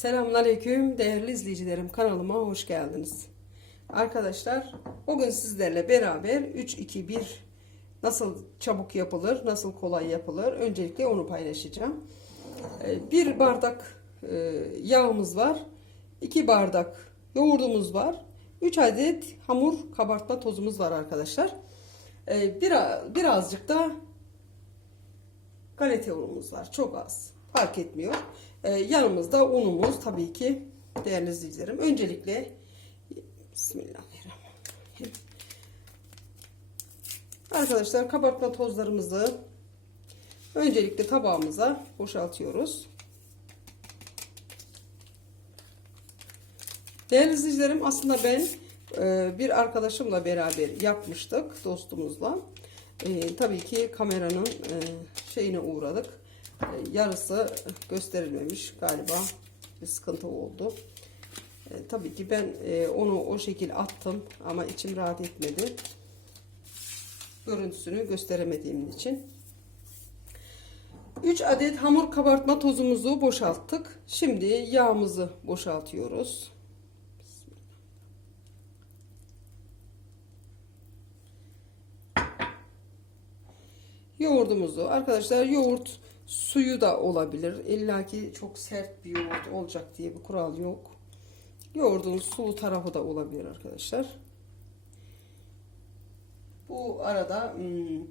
Selamünaleyküm değerli izleyicilerim kanalıma hoş geldiniz. Arkadaşlar bugün sizlerle beraber 3-2-1 nasıl çabuk yapılır, nasıl kolay yapılır öncelikle onu paylaşacağım. Ee, Bir bardak e, yağımız var, 2 bardak yoğurdumuz var, 3 adet hamur kabartma tozumuz var arkadaşlar. Ee, Biraz, birazcık da galeta unumuz var. Çok az. Fark etmiyor. Ee, yanımızda unumuz tabii ki değerli izleyicilerim. Öncelikle Bismillahirrahmanirrahim. Arkadaşlar kabartma tozlarımızı öncelikle tabağımıza boşaltıyoruz. Değerli izleyicilerim aslında ben e, bir arkadaşımla beraber yapmıştık dostumuzla. E, tabii ki kameranın e, şeyine uğradık. E, yarısı gösterilmemiş galiba bir sıkıntı oldu. E, tabii ki ben e, onu o şekil attım ama içim rahat etmedi. Görüntüsünü gösteremediğim için. 3 adet hamur kabartma tozumuzu boşalttık. Şimdi yağımızı boşaltıyoruz. Yoğurdumuzu arkadaşlar yoğurt suyu da olabilir. İlla ki çok sert bir yoğurt olacak diye bir kural yok. Yoğurdun sulu tarafı da olabilir arkadaşlar. Bu arada hmm,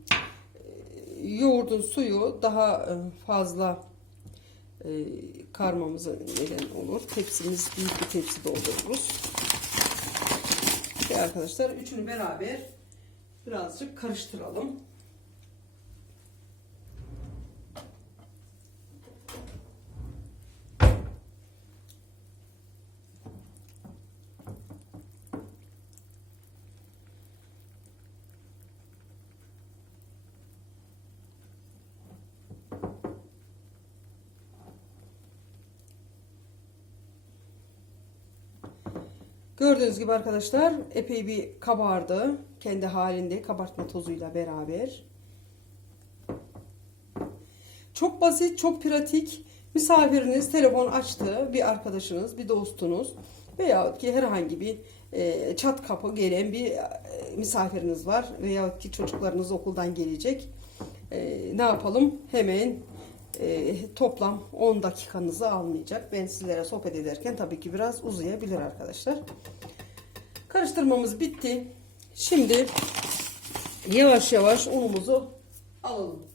yoğurdun suyu daha e, fazla e, karmamıza neden olur. Tepsimiz büyük bir tepsi doldururuz. Ve arkadaşlar üçünü beraber birazcık karıştıralım. Gördüğünüz gibi arkadaşlar epey bir kabardı. Kendi halinde kabartma tozuyla beraber. Çok basit, çok pratik. Misafiriniz telefon açtı, bir arkadaşınız, bir dostunuz veyahut ki herhangi bir e, çat kapı gelen bir e, misafiriniz var veyahut ki çocuklarınız okuldan gelecek. E, ne yapalım? Hemen e, toplam 10 dakikanızı almayacak. Ben sizlere sohbet ederken tabii ki biraz uzayabilir arkadaşlar. Karıştırmamız bitti. Şimdi yavaş yavaş unumuzu alalım.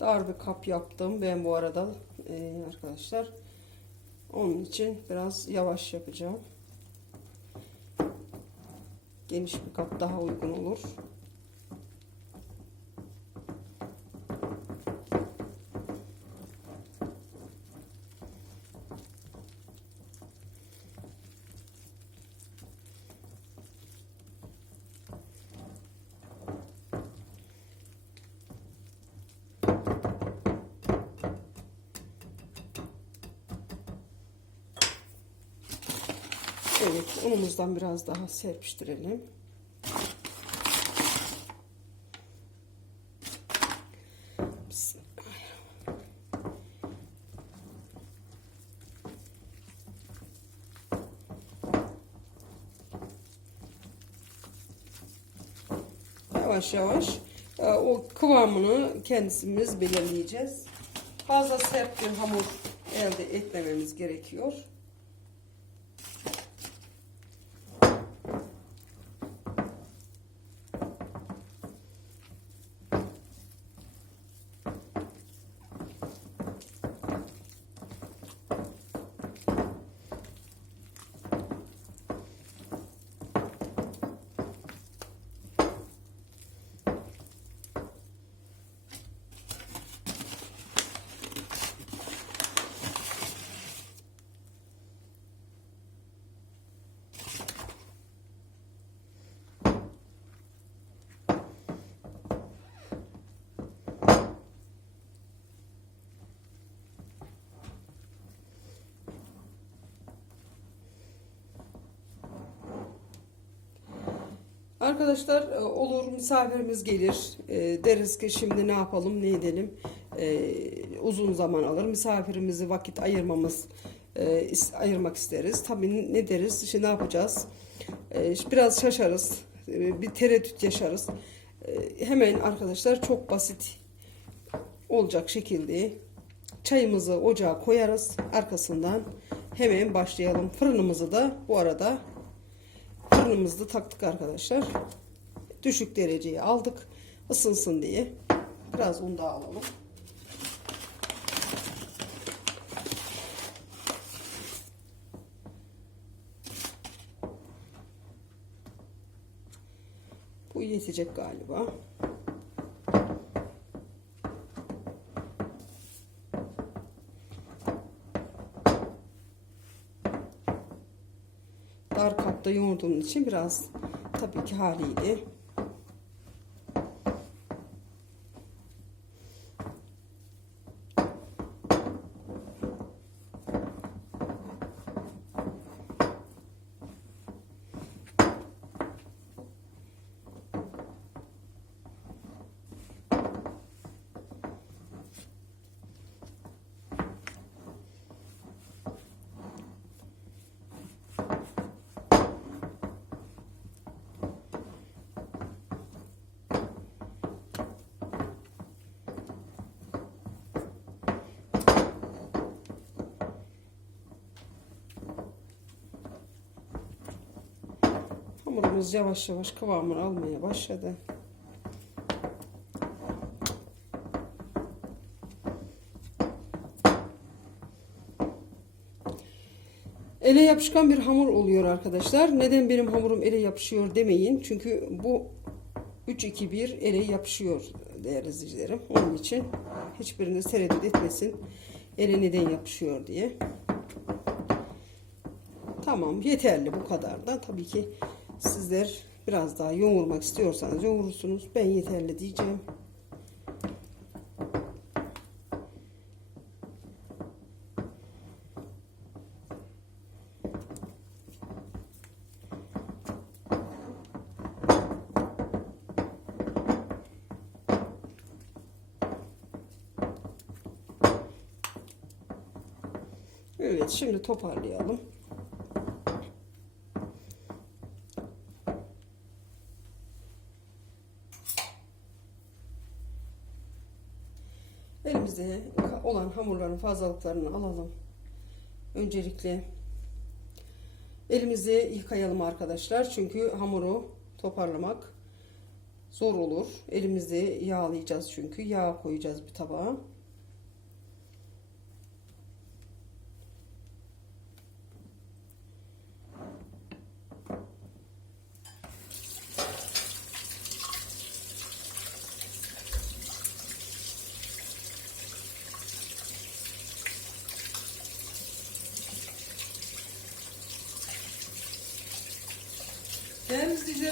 Dar bir kap yaptım ben bu arada ee, arkadaşlar. Onun için biraz yavaş yapacağım. Geniş bir kap daha uygun olur. Evet, unumuzdan biraz daha serpiştirelim. Yavaş yavaş e, o kıvamını kendisimiz belirleyeceğiz. Fazla sert bir hamur elde etmememiz gerekiyor. Arkadaşlar e, olur misafirimiz gelir E, deriz ki şimdi ne yapalım ne edelim? E, uzun zaman alır. Misafirimizi vakit ayırmamız ayırmak isteriz. Tabii ne deriz? İşte ne yapacağız? E, biraz şaşarız. Bir tereddüt yaşarız. E, hemen arkadaşlar çok basit olacak şekilde çayımızı ocağa koyarız. Arkasından hemen başlayalım. Fırınımızı da bu arada Fırınımızı da taktık arkadaşlar. Düşük dereceye aldık. ısınsın diye. Biraz un daha alalım. Bu yetecek galiba. dar kapta yoğurduğum için biraz tabii ki haliyle hamurumuz yavaş yavaş kıvamını almaya başladı. Ele yapışkan bir hamur oluyor arkadaşlar. Neden benim hamurum ele yapışıyor demeyin. Çünkü bu 3-2-1 ele yapışıyor değerli izleyicilerim. Onun için hiçbiriniz tereddüt etmesin. Ele neden yapışıyor diye. Tamam yeterli bu kadar da. Tabii ki sizler biraz daha yoğurmak istiyorsanız yoğurursunuz. Ben yeterli diyeceğim. Evet şimdi toparlayalım. Olan hamurların fazlalıklarını alalım. Öncelikle elimizi yıkayalım arkadaşlar. Çünkü hamuru toparlamak zor olur. Elimizi yağlayacağız çünkü. Yağ koyacağız bir tabağa.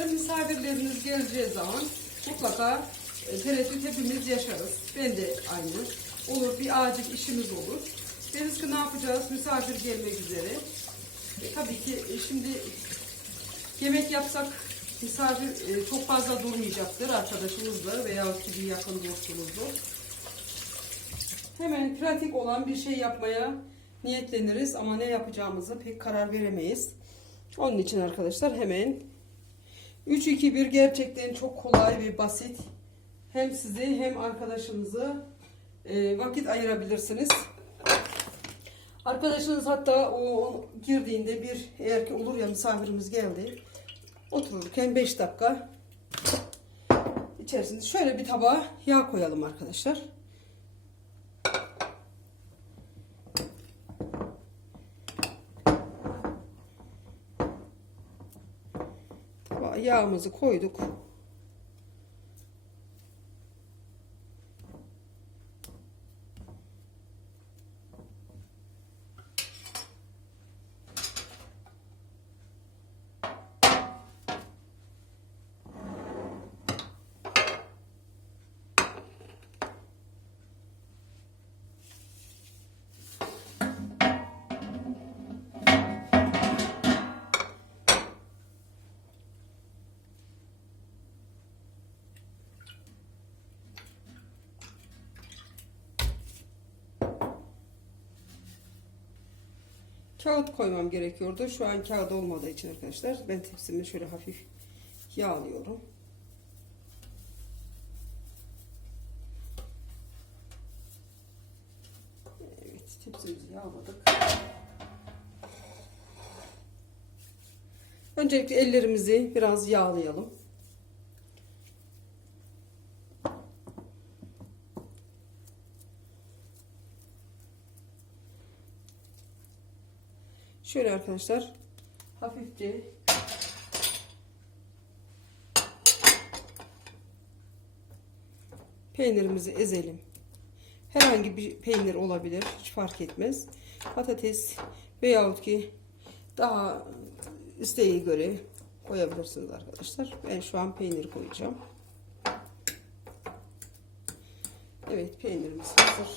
Değerli misafirleriniz geleceği zaman mutlaka e, tereddüt hepimiz yaşarız. Ben de aynı. Olur bir acil işimiz olur. Deriz ki ne yapacağız? Misafir gelmek üzere. E, tabii ki e, şimdi yemek yapsak misafir e, çok fazla durmayacaktır arkadaşımızla veya bir yakın dostumuzla. Hemen pratik olan bir şey yapmaya niyetleniriz ama ne yapacağımızı pek karar veremeyiz. Onun için arkadaşlar hemen 3-2-1 gerçekten çok kolay ve basit. Hem sizi hem arkadaşınızı e, vakit ayırabilirsiniz. Arkadaşınız hatta o girdiğinde bir eğer ki olur ya misafirimiz geldi. Otururken 5 dakika içerisinde şöyle bir tabağa yağ koyalım arkadaşlar. Tabağa yağımızı koyduk. Kağıt koymam gerekiyordu. Şu an kağıt olmadığı için arkadaşlar ben tepsimi şöyle hafif yağlıyorum. Evet tepsimizi yağladık. Öncelikle ellerimizi biraz yağlayalım. Şöyle arkadaşlar hafifçe peynirimizi ezelim. Herhangi bir peynir olabilir. Hiç fark etmez. Patates veyahut ki daha isteğe göre koyabilirsiniz arkadaşlar. Ben şu an peynir koyacağım. Evet peynirimiz hazır.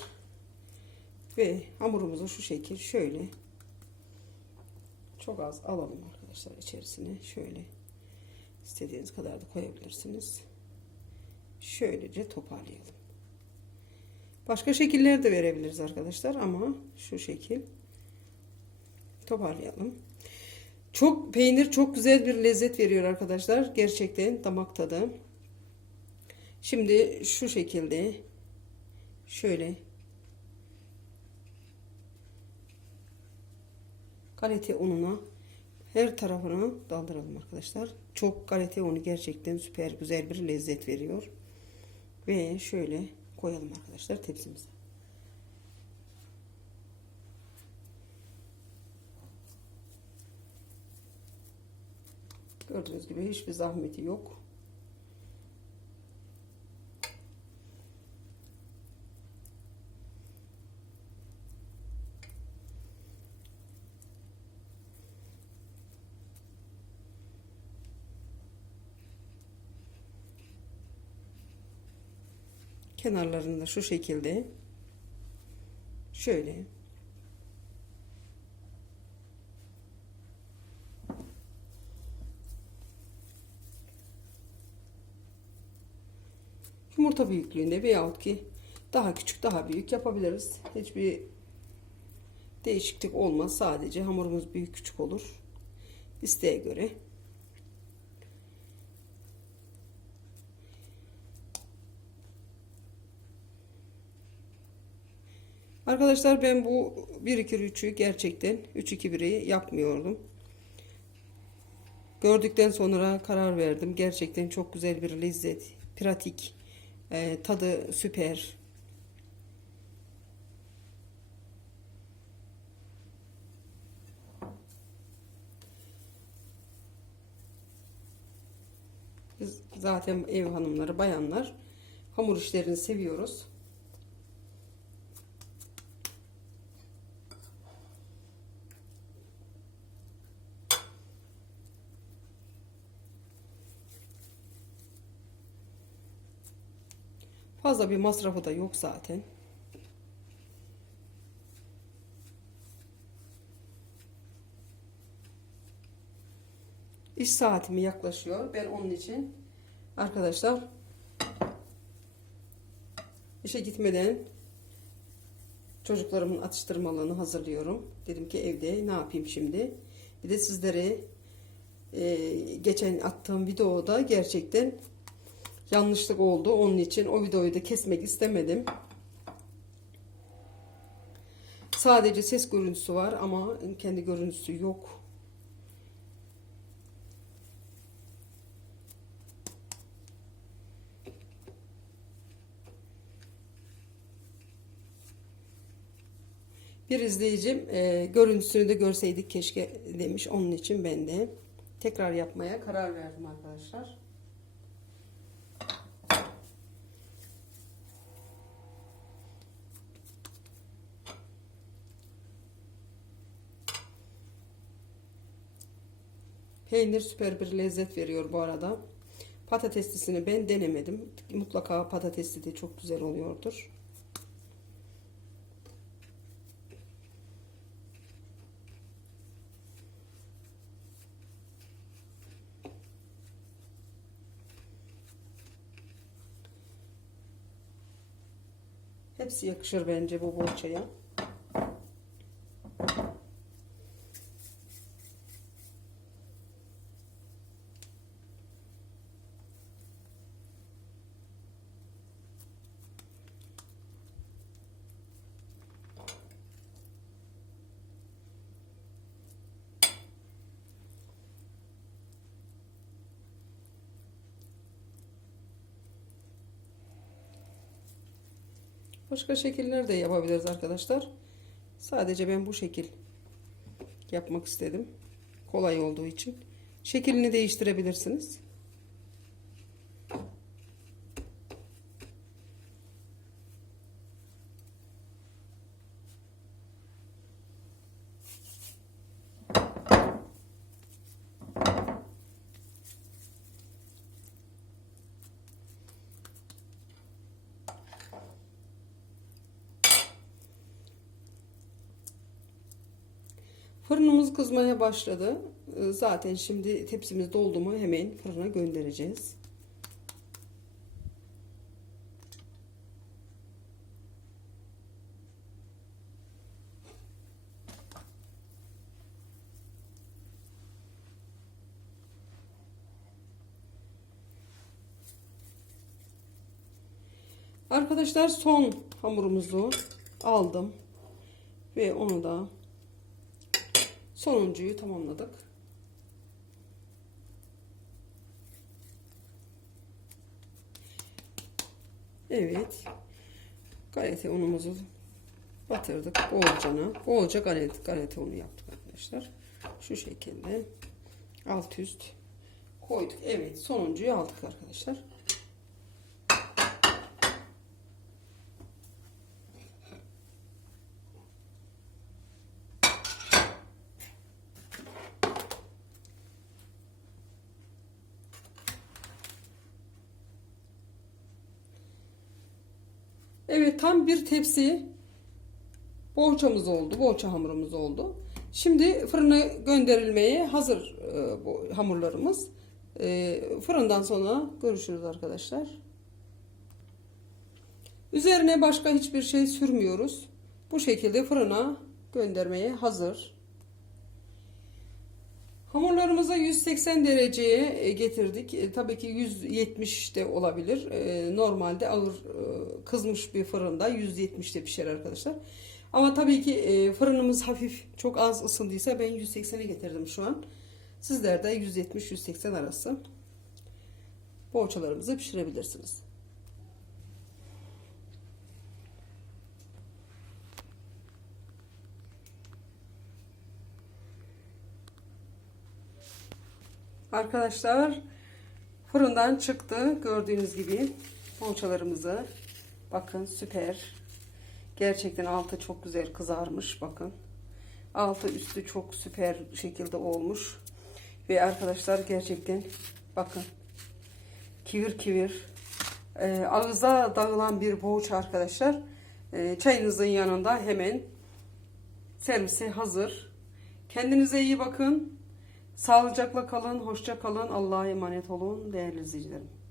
Ve hamurumuzu şu şekil şöyle çok az alalım arkadaşlar içerisine. Şöyle istediğiniz kadar da koyabilirsiniz. Şöylece toparlayalım. Başka şekiller de verebiliriz arkadaşlar ama şu şekil toparlayalım. Çok peynir çok güzel bir lezzet veriyor arkadaşlar. Gerçekten damak tadı. Şimdi şu şekilde şöyle galeta ununa her tarafına daldıralım arkadaşlar. Çok galeta unu gerçekten süper güzel bir lezzet veriyor. Ve şöyle koyalım arkadaşlar tepsimize. Gördüğünüz gibi hiçbir zahmeti yok. Kenarlarında şu şekilde şöyle yumurta büyüklüğünde veyahut ki daha küçük daha büyük yapabiliriz. Hiçbir değişiklik olmaz. Sadece hamurumuz büyük küçük olur. İsteğe göre. Arkadaşlar ben bu 1 2 3'ü gerçekten 3 2 1'i yapmıyordum. Gördükten sonra karar verdim. Gerçekten çok güzel bir lezzet, pratik, e, tadı süper. Biz zaten ev hanımları, bayanlar hamur işlerini seviyoruz. Fazla bir masrafı da yok zaten. İş saatimi yaklaşıyor. Ben onun için arkadaşlar işe gitmeden çocuklarımın atıştırmalarını hazırlıyorum. Dedim ki evde ne yapayım şimdi. Bir de sizlere e, geçen attığım videoda gerçekten yanlışlık oldu. Onun için o videoyu da kesmek istemedim. Sadece ses görüntüsü var ama kendi görüntüsü yok. Bir izleyicim e, görüntüsünü de görseydik keşke demiş. Onun için ben de tekrar yapmaya karar verdim arkadaşlar. Peynir süper bir lezzet veriyor bu arada. Patateslisini ben denemedim. Mutlaka patatesli de çok güzel oluyordur. Hepsi yakışır bence bu boğaçaya. Başka şekiller de yapabiliriz arkadaşlar. Sadece ben bu şekil yapmak istedim. Kolay olduğu için. Şeklini değiştirebilirsiniz. Fırınımız kızmaya başladı. Ee, Zaten şimdi tepsimiz doldu mu hemen fırına göndereceğiz. Arkadaşlar son hamurumuzu aldım ve onu da Sonuncuyu tamamladık. Evet. Galeta unumuzu batırdık bolcana. Bolca galeta, galeta unu yaptık arkadaşlar. Şu şekilde alt üst koyduk. Evet sonuncuyu aldık arkadaşlar. Evet tam bir tepsi boğçamız oldu. Boğça hamurumuz oldu. Şimdi fırına gönderilmeye hazır e, bu hamurlarımız. E, fırından sonra görüşürüz arkadaşlar. Üzerine başka hiçbir şey sürmüyoruz. Bu şekilde fırına göndermeye hazır. Hamurlarımızı 180 dereceye e, getirdik. E, tabii ki 170 de olabilir. E, normalde ağır kızmış bir fırında 170'te pişer arkadaşlar. Ama tabii ki fırınımız hafif çok az ısındıysa ben 180'e getirdim şu an. Sizler de 170-180 arası poğaçalarımızı pişirebilirsiniz. Arkadaşlar fırından çıktı. Gördüğünüz gibi poğaçalarımızı bakın süper. Gerçekten altı çok güzel kızarmış bakın. Altı üstü çok süper şekilde olmuş. Ve arkadaşlar gerçekten bakın kivir kivir e, ağıza dağılan bir poğaça arkadaşlar. E, çayınızın yanında hemen servise hazır. Kendinize iyi bakın. Sağlıcakla kalın, hoşça kalın. Allah'a emanet olun değerli izleyicilerim.